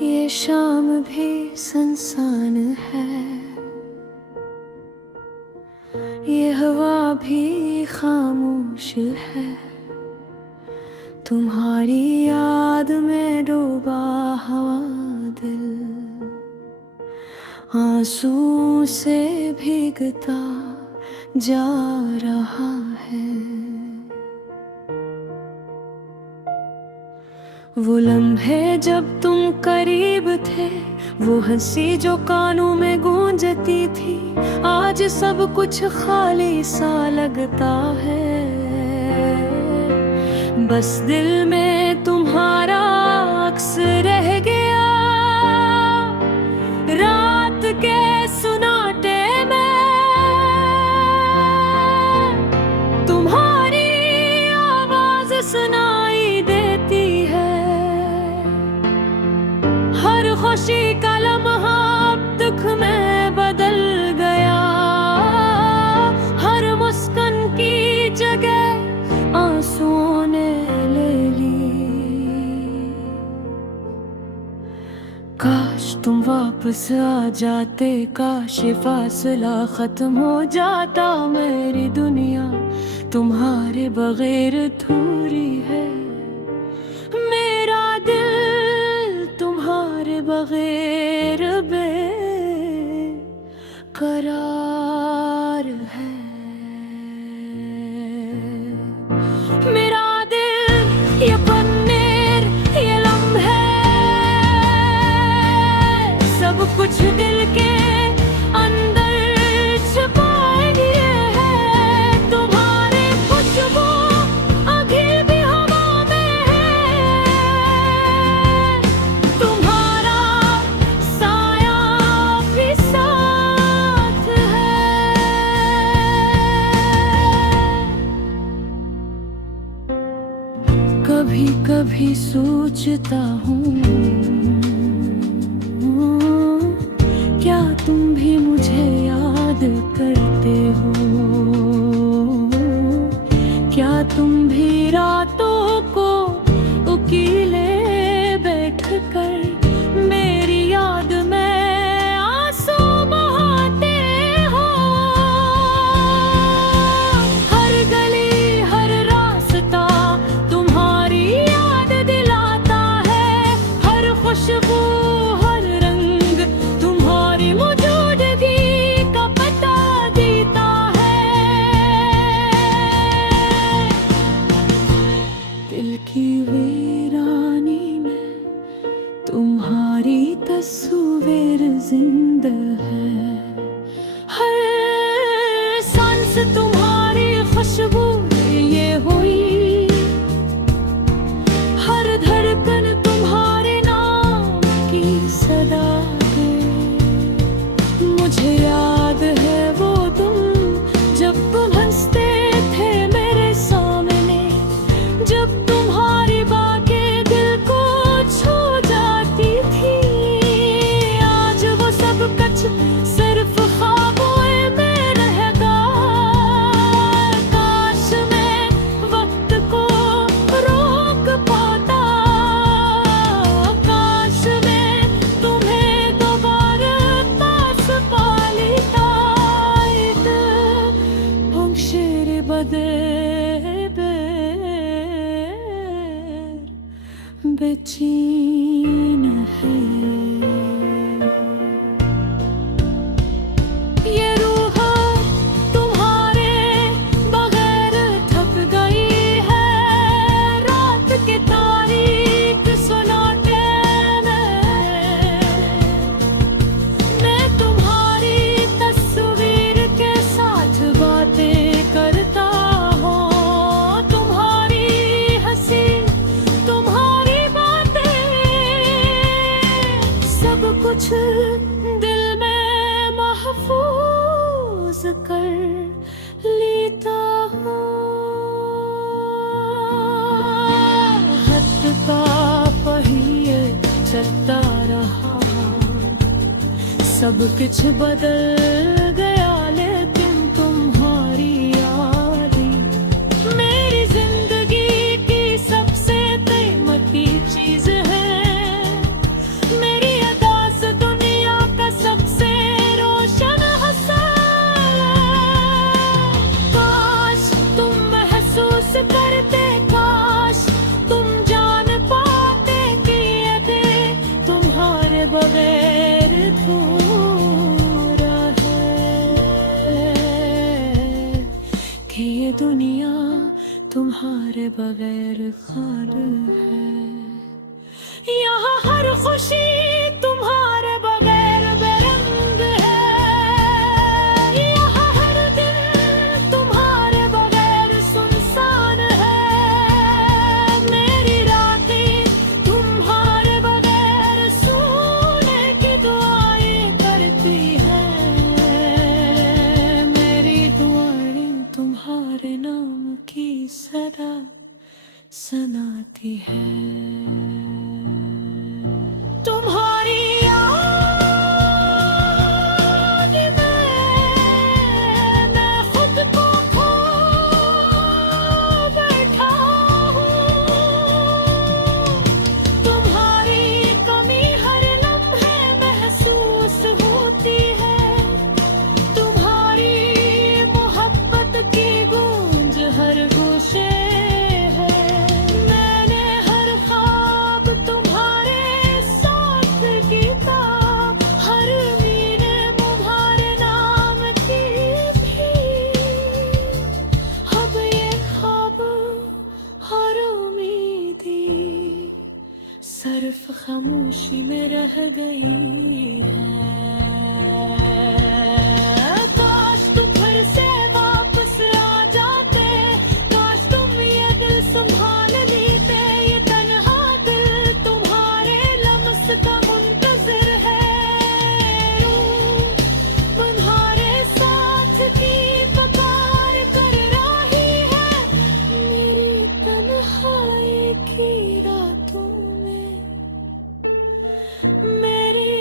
ये शाम भी सुनसान है, ये हवा भी खामोश है। तुम्हारी याद में डूबा हवा दिल, आंसू से भीगता जा रहा है। वो लम्हे जब तुम करीब थे, वो हंसी जो कानों में गूंजती थी, आज सब कुछ खाली सा लगता है। बस दिल में तुम्हारा अक्स रह गया, रात के सुनाटे में तुम्हारी आवाज सुनाई देती है। हर खुशी का लम्हा अब दुख में बदल गया, हर मुस्कान की जगह आंसुओं ने ले ली। काश तुम वापस आ जाते, काश ये फासला खत्म हो जाता। मेरी दुनिया तुम्हारे बगैर अधूरी है, मेरा दिल तुम्हारे बगैर बेकरार है। मेरा दिल ये पन्नेर ये लम्हे, सब कुछ दिल के अंदर छुपाए दिए हैं। तुम्हारे खुशबू अभी भी हवा में है, तुम्हारा साया भी साथ है। कभी कभी सोचता हूँ, क्या तुम भी मुझे याद करते हो? क्या तुम भी रातों को उकीले बैठकर मेरी याद में आंसू बहाते हो? हर गली हर रास्ता तुम्हारी याद दिलाता है, हर खुशबू हर रंग तुम्हारी मौजूदगी का पता देता है। दिल की वीरानी में तुम्हारी तस्वीर जिंदा है, हर सांस तुम्हारी खुशबू ये हुई, हर धड़कन तुम्हारे नाम की सदा है। मुझे याद है वो तुम जब तुम हंसते थे मेरे सामने, जब तुम्हारी बातें दिल को छू जाती थी। आज वो सब कुछ सिर्फ ख्वाबों में रहेगा। काश मैं वक्त को रोक पाता, काश मैं तुम्हें दोबारा पास पा लेता। Punkşeri बेचैन है। ये रूह तुम्हारे बगैर थक गई है, रात के तारीक सुनाते में मैं तुम्हारी तस्वीर के साथ बातें करता हूँ। तुम्हारी हंसी तुम्हारी सब कुछ दिल में महफूज कर लेता हूँ। हाथ का पहिए चलता रहा, सब कुछ बदल गया, लेकिन तुम्हारी यादें मेरी जिंदगी की सबसे कीमती चीज है। खामोशी में रह गई है। काश तुम फिर से वापस आ जाते, काश तुम ये दिल संभाल लेते। ये तन्हा दिल तुम्हारे लम्स का मुंतजिर है। तुम्हारे साथ की पुकार कर रही है मेरी तन्हाई की रातों में। मेरी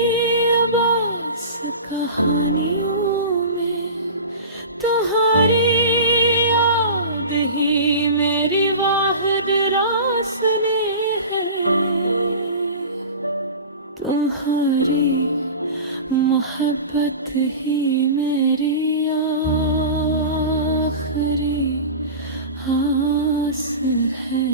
आवाज़ कहानियों में तुम्हारी याद ही मेरी वाहिद रास्ते है। तुम्हारी मोहब्बत ही मेरी आखिरी आस है।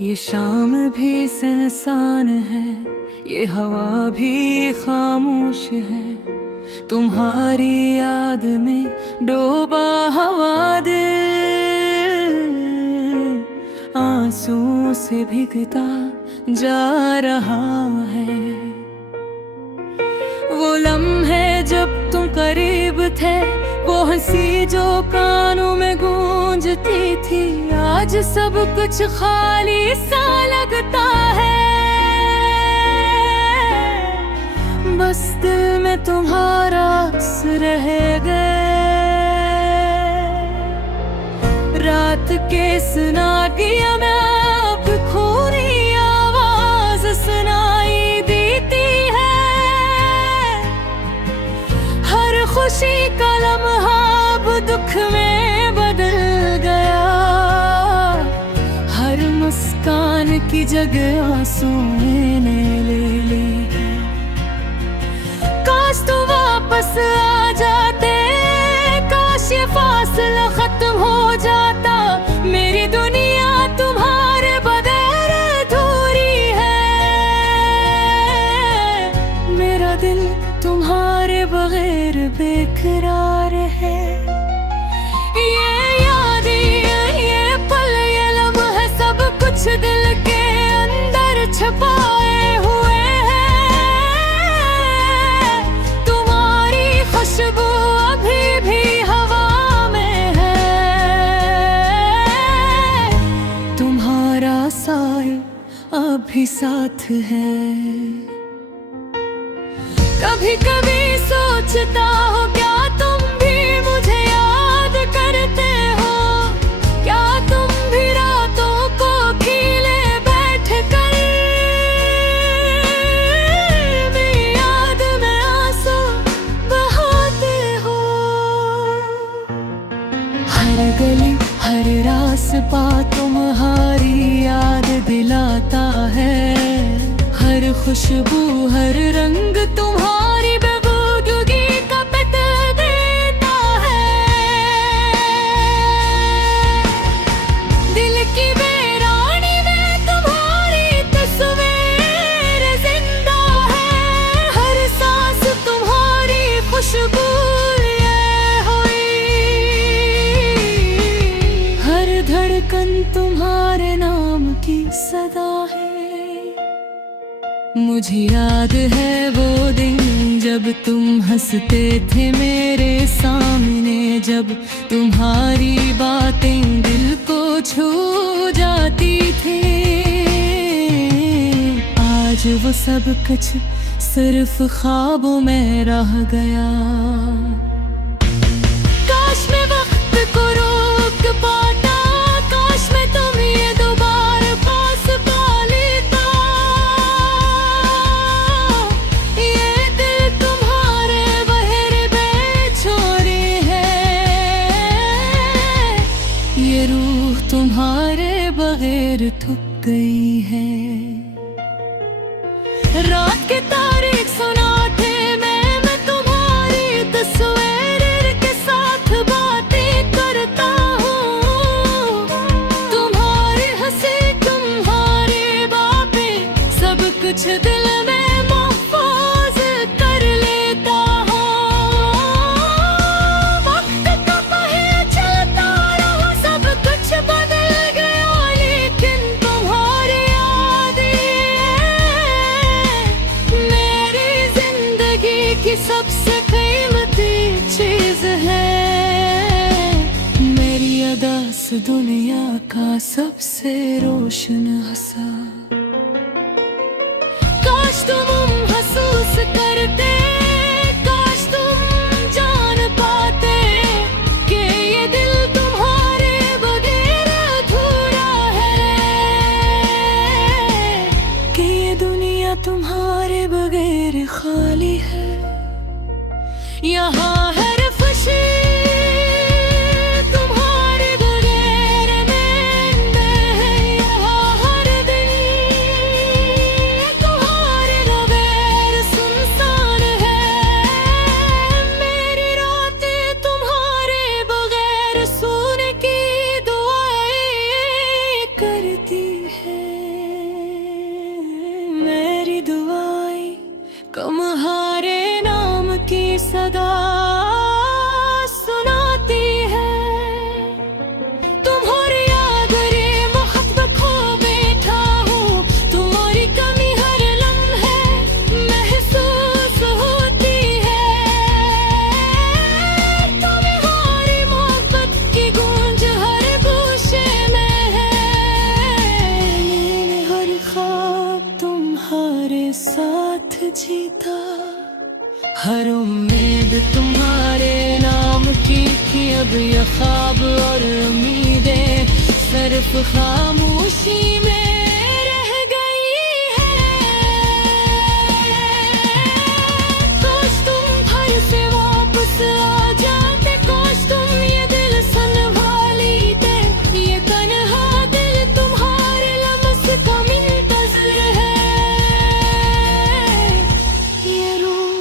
ये शाम भी सुनसान है, ये हवा भी खामोश है। तुम्हारी याद में डूबा हवा दिल आंसुओं से भीगता जा रहा है। वो लम्हे जब तुम करीब थे, वो हंसी जो कानों में गूंजती थी, आज सब कुछ खाली सा लगता है। बस दिल में तुम्हारा अक्स रह गए। रात के सुनागिया में अब खूनी आवाज सुनाई देती है। हर खुशी का लम्हा अब दुख में बदल गया। हर मुस्कान की जगह आंसुओं ने ले ली। काश तू वापस आ जाते, काश ये फासला खत्म हो जाता। मेरी दुनिया तुम्हारे बगैर अधूरी है। मेरा दिल तुम्हारे बगैर बेकरार है। ये यादें, ये पल, ये लम्हे सब कुछ दिल के अंदर छुपाए हुए हैं। तुम्हारी खुशबू अभी भी हवा में है। तुम्हारा साए अभी साथ है। कभी कभी सोचता हो क्या तुम भी मुझे याद करते हो। क्या तुम भी रातों को अकेले बैठ कर मेरी याद में आंसू बहाते हो। हर गली हर रास्ता तुम्हारी याद दिलाता है। हर खुशबू हर रंग तुम्हारी बेबूदगी का पता देता है। दिल की वीरानी में तुम्हारी तस्वीर जिंदा है। हर सांस तुम्हारी खुशबू ये हुई। हर धड़कन तुम्हारे नाम की सदा है। मुझे याद है वो दिन जब तुम हंसते थे मेरे सामने, जब तुम्हारी बातें दिल को छू जाती थी। आज वो सब कुछ सिर्फ ख्वाबों में रह गया। काश मैं वक्त को रोक पाता, काश मैं तुम्हें दोबारा पास पा लेता। ये दिल तुम्हारे बहर बेछोरे है। ये रूह तुम्हारे बगैर थक गई है। रात के तारीख सुनाते मैं तुम्हारी तस्वीर के साथ बातें करता हूँ। तुम कुछ दिल में महफूज कर लेता हूँ। वक्त का पहिया चलता रहा, सब कुछ बदल गया, लेकिन तुम्हारी याद मेरी जिंदगी की सबसे कीमती चीज है। मेरी अदा से दुनिया का सबसे रोशन हंसा। काश तुम महसूस करते, काश तुम जान पाते कि ये दिल तुम्हारे बगैर अधूरा है, कि ये दुनिया तुम्हारे बगैर खाली है। यहाँ हर खुशी तुम्हारे बगैर मैं है, यहाँ हर दिन तुम्हारे बगैर सुनसान है। मेरी रातें तुम्हारे बगैर सोने की दुआएं करती है। मेरी दुआएं तुम्हारे नाम की सदा सुनाती है। तुम्हारी याद रे मोहब्बत खो बैठा हूँ, तुम्हारी कमी हर लम्हे महसूस होती है। तुम्हारी मोहब्बत की गूंज हर गोशे में है। मैंने हर ख्वाब तुम्हारे साथ जीता, हर उम्मीद तुम्हारे नाम की थी। अब ये ख्वाब और उम्मीदें सिर्फ खामोशी में रह गई है। काश तुम घर से वापस आ जाते, काश तुम ये दिल संभालीते। ये तन्हा दिल तुम्हारे लम्स का मुंतज़िर है। ये रूह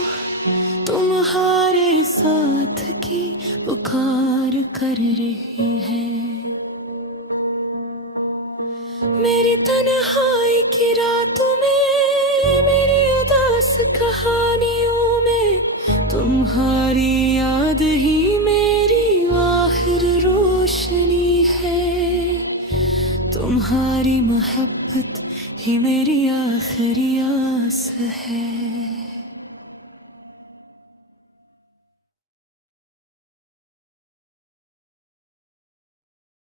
तुम्हारे साथ की पुकार कर रही है। मेरी तन्हाई की रातों में, मेरी उदास कहानियों में, तुम्हारी याद ही मेरी आखिर रोशनी है। तुम्हारी मोहब्बत ही मेरी आखिरी आस है।